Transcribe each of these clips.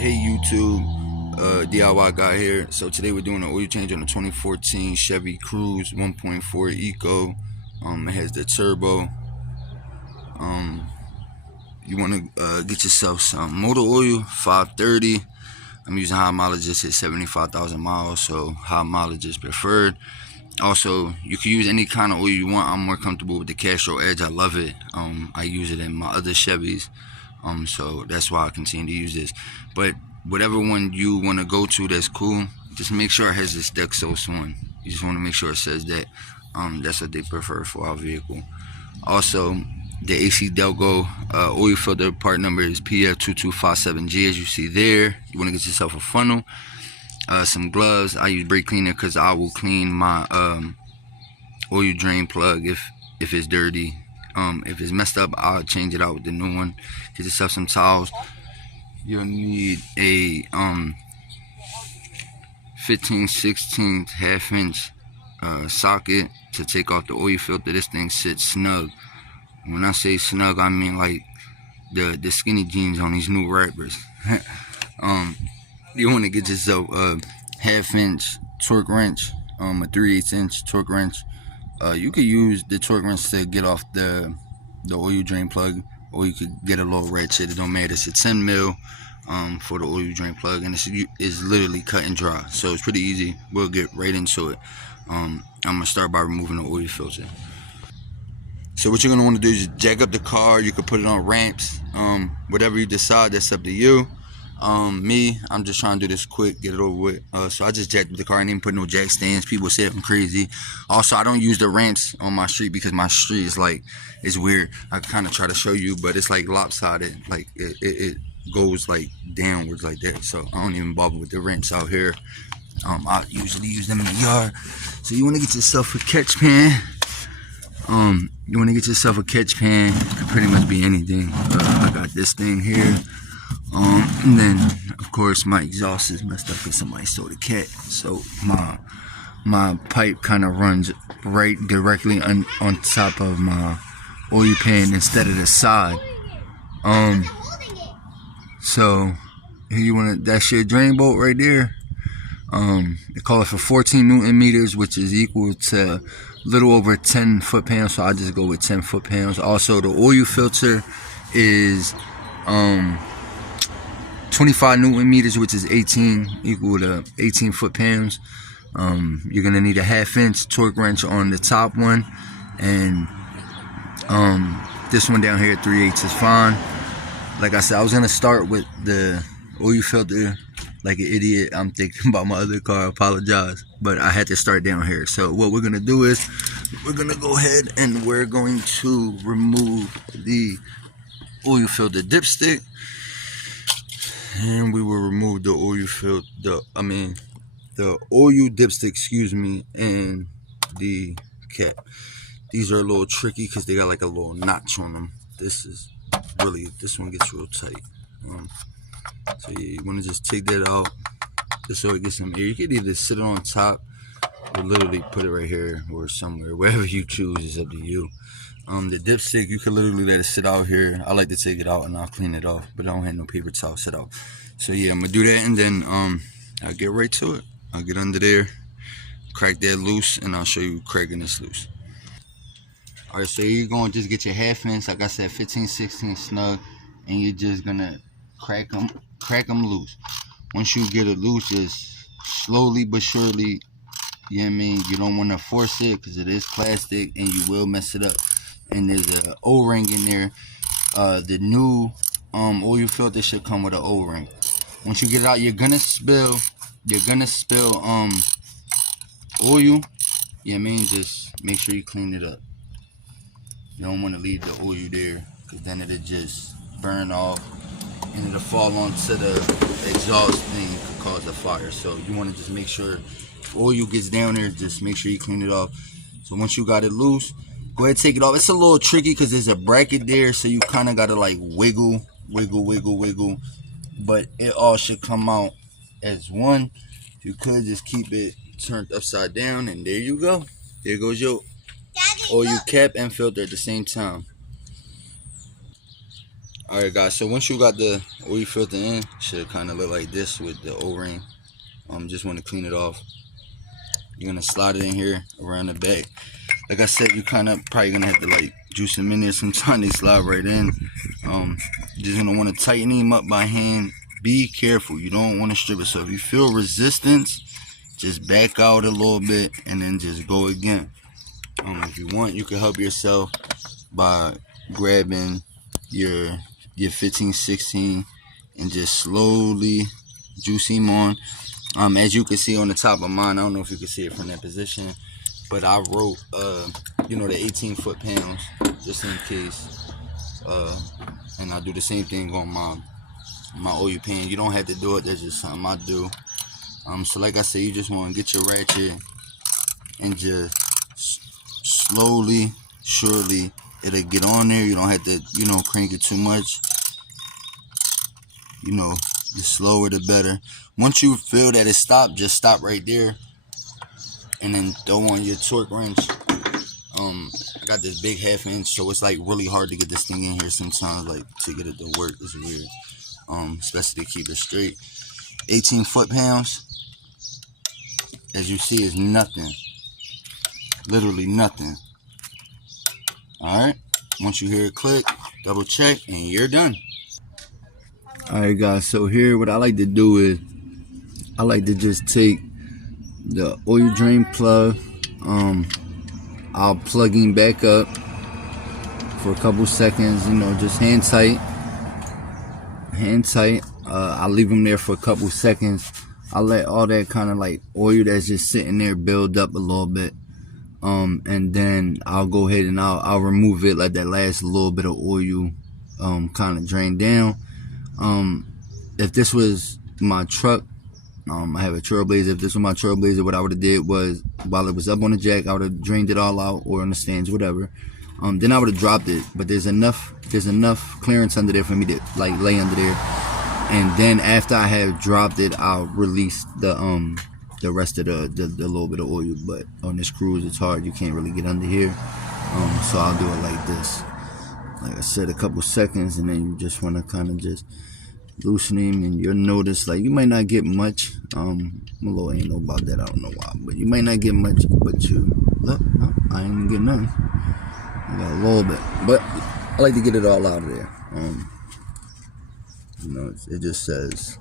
Hey YouTube, DIY guy here. So today we're doing an oil change on the 2014 Chevy Cruze 1.4 Eco. It has the turbo. You want to get yourself some motor oil, 530. I'm using high mileage, just hit 75,000 miles, so high mileage is preferred. Also, you can use any kind of oil you want. I'm more comfortable with the Castro Edge. I love it. I use it in my other Chevys. So that's why I continue to use this. But whatever one you want to go to, that's cool. Just make sure it has this Dexos one. You just want to make sure it says that. That's what they prefer for our vehicle. Also, the AC Delco oil filter part number is PF2257G, as you see there. You want to get yourself a funnel, some gloves. I use brake cleaner because I will clean my oil drain plug if it's dirty. If it's messed up, I'll change it out with the new one. Get yourself some towels. You'll need a 15/16 half-inch socket to take off the oil filter. This thing sits snug. When I say snug, I mean like the skinny jeans on these new rappers. You want to get yourself a half-inch torque wrench, a 3/8" torque wrench. You could use the torque wrench to get off the oil drain plug, or you could get a little ratchet. It don't matter. It's a 10 mil for the oil drain plug, and it's literally cut and dry, so it's pretty easy. We'll get right into it. I'm gonna start by removing the oil filter. So what you're gonna want to do is jack up the car. You can put it on ramps, whatever you decide. That's up to you. I'm just trying to do this quick, get it over with. So I just jacked up the car. I didn't even put no jack stands. People say I'm crazy. Also, I don't use the ramps on my street because my street is like, it's weird. I kind of try to show you, but it's like lopsided. Like it goes like downwards like that. So I don't even bother with the ramps out here. I usually use them in the yard. So you want to get yourself a catch pan. You want to get yourself a catch pan. It could pretty much be anything. I got this thing here. And then of course my exhaust is messed up because somebody stole the cat. So my pipe kind of runs right directly on top of my oil pan instead of the side. So here you want to, that's your drain bolt right there. They call it for 14 Newton meters, which is equal to a little over 10 foot-pounds. So I just go with 10 foot-pounds. Also, the oil filter is 25 Newton meters, which is equal to 18 foot-pounds. You're gonna need a half-inch torque wrench on the top one, and this one down here, 3/8 is fine. Like I said, I was gonna start with the oil filter like an idiot. I'm thinking about my other car. I apologize, but I had to start down here. So what we're gonna do is we're gonna go ahead and we're going to remove the oil filter dipstick, and we will remove the oil filter, the oil dipstick, excuse me, and the cap. These are a little tricky because they got like a little notch on them. This one gets real tight. So yeah, you want to just take that out just so it gets some air. You could either sit it on top or literally put it right here or somewhere, wherever you choose is up to you. The dipstick, you can literally let it sit out here. I like to take it out and I'll clean it off, but I don't have no paper towel sit out. So yeah, I'm gonna do that, and then I'll get right to it. I'll get under there, crack that loose, and I'll show you cracking this loose. Alright, so you're gonna just get your half inch, like I said, 15/16 snug, and you're just gonna crack them loose. Once you get it loose, just slowly but surely, you know what I mean? You don't want to force it because it is plastic and you will mess it up. And there's an O-ring in there. The new oil filter should come with an O-ring. Once you get it out, you're gonna spill oil. You know what I mean? Just make sure you clean it up. You don't want to leave the oil there because then it'll just burn off and it'll fall onto the exhaust thing and could cause a fire. So you want to just make sure if oil gets down there, just make sure you clean it off. So once you got it loose, go ahead and take it off. It's a little tricky because there's a bracket there, so you kind of got to like wiggle, but it all should come out as one. You could just keep it turned upside down, and there you go. There goes your oil cap and filter at the same time. Alright guys, so once you got the oil filter in, it should kind of look like this with the O-ring. Just want to clean it off. You're gonna slide it in here around the back. Like I said, you kind of probably gonna have to like juice them in there sometimes. They slide right in. Just gonna want to tighten them up by hand. Be careful, you don't want to strip it. So if you feel resistance, just back out a little bit and then just go again. If you want, you can help yourself by grabbing your 15-16 and just slowly juice him on. As you can see on the top of mine, I don't know if you can see it from that position, but I wrote you know, the 18 foot-pounds just in case. And I do the same thing on my oil pan. You don't have to do it, that's just something I do. So like I said, you just want to get your ratchet and just slowly, surely, it'll get on there. You don't have to, you know, crank it too much. You know, the slower the better. Once you feel that it stopped, just stop right there and then throw on your torque wrench. I got this big 1/2 inch, so it's like really hard to get this thing in here sometimes, like to get it to work is weird. Especially to keep it straight. 18 foot-pounds, as you see, is nothing. Literally nothing. Alright, once you hear it click, double check and you're done. Alright guys, so here what I like to do is I like to just take the oil drain plug. I'll plug him back up for a couple seconds, you know, just hand tight. I'll leave him there for a couple seconds. I'll let all that kind of like oil that's just sitting there build up a little bit. And then I'll go ahead and I'll remove it, let that last little bit of oil kind of drain down. If this was my truck, I have a Trailblazer. If this was my Trailblazer, what I would have did was, while it was up on the jack, I would have drained it all out, or on the stands, whatever. Then I would have dropped it. But there's enough clearance under there for me to like lay under there. And then after I have dropped it, I'll release the rest of the little bit of oil. But on this cruise, it's hard. You can't really get under here. So I'll do it like this. Like I said, a couple seconds, and then you just want to kind of just loosen him, and you'll notice like you might not get much. My little ain't know about that, I don't know why, but you might not get much, but you look, no, I ain't even get nothing. I got a little bit, but I like to get it all out of there. You know, it just says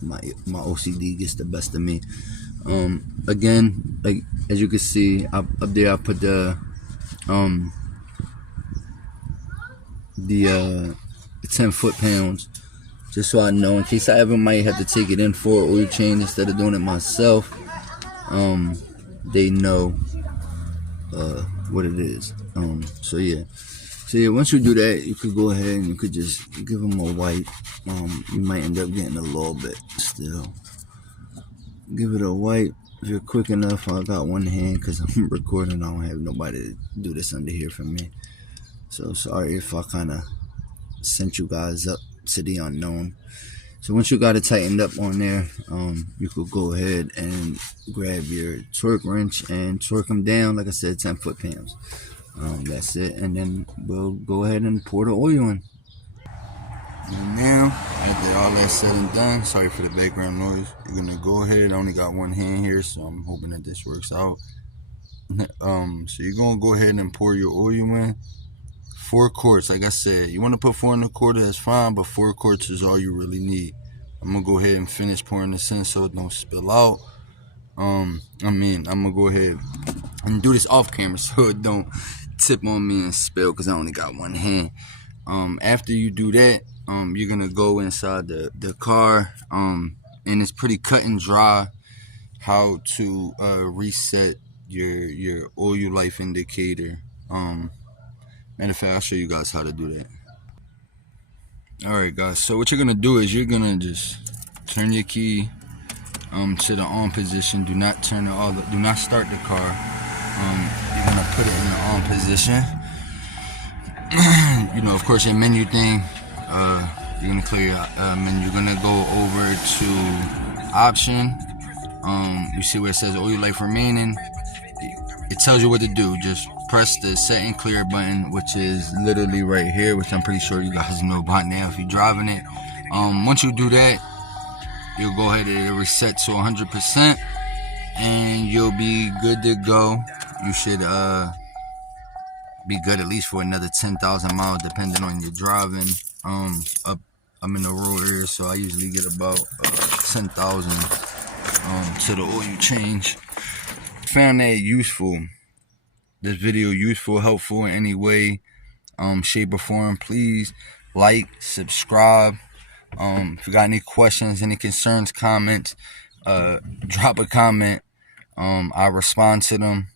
my OCD gets the best of me. Again, like as you can see up there, I put the 10 foot-pounds, just so I know, in case I ever might have to take it in for an oil change instead of doing it myself. They know what it is. So yeah, once you do that, you could go ahead and you could just give them a wipe. You might end up getting a little bit still. Give it a wipe if you're quick enough. I got one hand because I'm recording. I don't have nobody to do this under here for me. So sorry if I kind of sent you guys up to the unknown. So once you got it tightened up on there, you could go ahead and grab your torque wrench and torque them down. Like I said, 10 foot-pounds. That's it, and then we'll go ahead and pour the oil in. And now, after all that's said and done, sorry for the background noise, you're gonna go ahead. I only got one hand here, so I'm hoping that this works out. So you're gonna go ahead and pour your oil in. 4 quarts, like I said, you want to put 4 1/4, that's fine, but 4 quarts is all you really need. I'm gonna go ahead and finish pouring this in so it don't spill out. I'm gonna go ahead and do this off camera so it don't tip on me and spill, because I only got one hand. After you do that, you're gonna go inside the car, and it's pretty cut and dry how to reset your oil life indicator. Matter of fact, I'll show you guys how to do that. Alright guys, so what you're gonna do is you're gonna just turn your key to the on position. Do not turn it all. Do not start the car. You're gonna put it in the on position. You know, of course, your menu thing. You're gonna clear your menu. You're gonna go over to option. You see where it says oil life remaining. It tells you what to do. Just press the set and clear button, which is literally right here, which I'm pretty sure you guys know by now if you're driving it. Once you do that, you'll go ahead and reset to 100%, and you'll be good to go. You should be good at least for another 10,000 miles, depending on your driving. I'm in the rural area, so I usually get about 10,000 to the oil change. Found that useful. This video useful, helpful in any way, shape or form. Please like, subscribe. If you got any questions, any concerns, comments, drop a comment. I respond to them.